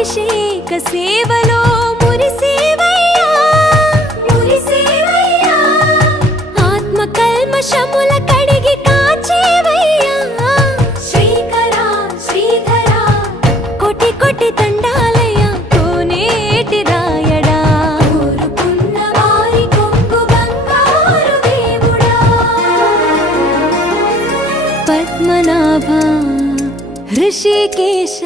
అభిషేక సేవలో మురిసేవయ్యా మురిసేవయ్యా ఆత్మ కల్మషముల కడిగి కాచేవయ్యా శ్రీకరా శ్రీధరా కోటి కోటి దండాలయ్యా కోనేటి రాయడా కోరుకున్న వారి కొంగు బంగారు దేవుడా పద్మనాభ ఋషికేశ